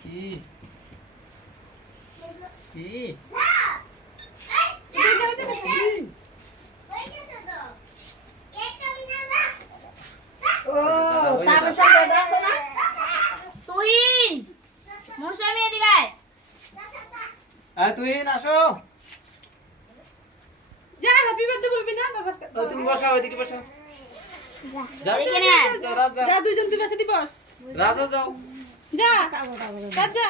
কি কি ও তারপর সব দাদা আছে না তুইন মৌসুমী এদিকে আয় আয় তুই আসো যা হ্যাপি বার্থডে বলবি না তুমি বসো ওইদিকে বসো যা এদিকে নে রাজা যা দুইজন তুই পাশে দিবস রাজা যাও যা যা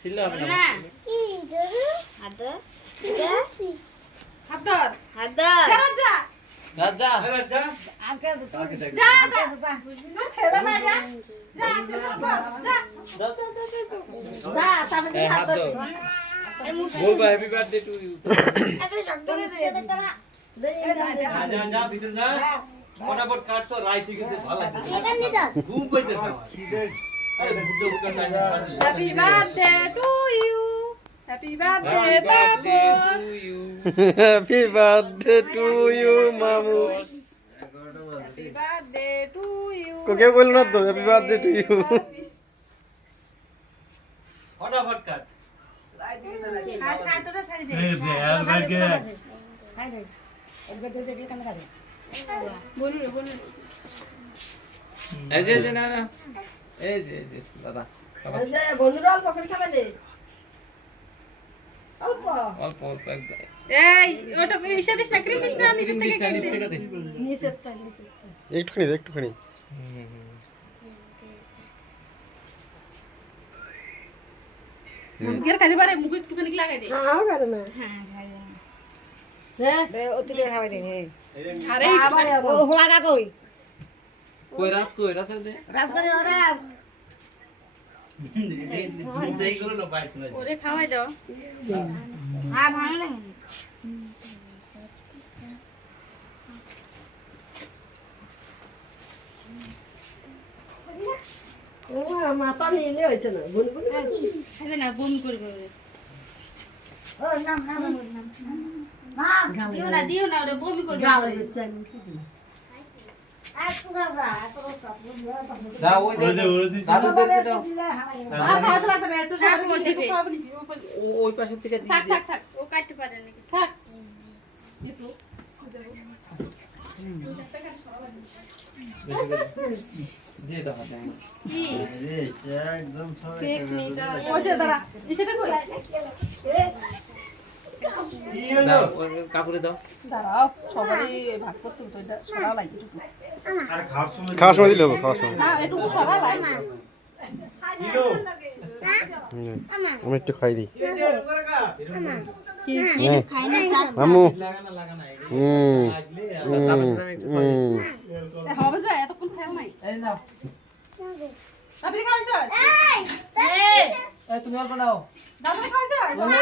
সিল্লা না কি গরু হাত গাছি হাত ধর হাত ধর যা রাজা রাজা যা না ছেলে না যা যা যা তারপরে হাত ধর বল ভাই হ্যাপি বার্থডে টু ইউ এত শব্দ করে যা ভিতরে যা ফটাফট কাট তো রাই থেকে ভালো লাগে এখানে দাও ঘুম পাইতেছে আরে বুঝতে বুঝতে happy birthday to you happy birthday বাবু হ্যাপি বার্থডে টু ইউ মামু হ্যাপি বার্থডে টু ইউ কেউ বলল না তো হ্যাপি বার্থডে টু ইউ ফটাফট কাট ছাইতোটা ছাড়ি দে বলু এই যে না এই যে দাদা বন্ধুরা অল্প করে খাবে দে অল্প অল্প অল্প একদম এই ওটা ইসা দিস না ক্রিম দিস না নিচে থেকে কেটে দে নিচে নিচে একটুখানি দে, একটুখানি মুখের কাজে পারে মুখ একটুখানি লাগাই দে আরে কই রাস দে দেই করো না বাইক না ওরে খাওয়াই দাও হ্যাঁ ভালো লাগে খাবে না বমি করবে ওরে দিও না ওরে বমি করবে দাও ওই দে দাদু দে দাও খাওয়াতে লাগবে না একটু সাথে মধ্যে ওই পাশে থেকে দিয়ে থাক দে থাক থাক ও কাটতে পারে নাকি থাক একটু দিয়ে দাও দে একদম কেক নিটা ওই যে দাঁড়া সেটা কই দাও কাপড়ে দাও দাঁড়াও সবারই ভাগ করতে তো এটা সরা লাগে আর খাওয়ার সময় খাওয়ার সময় দিলে হবে, খাওয়ার সময় না এটুকু সরা লাগে দিলো আমি একটু খাই দিই কি খাই না চার মামু লাগা না হবে যায় এতক্ষণ খেল নাই এই নাও আপনি খাইছস এই এই তুমি অল্প নাও দাদা খাইছস বলে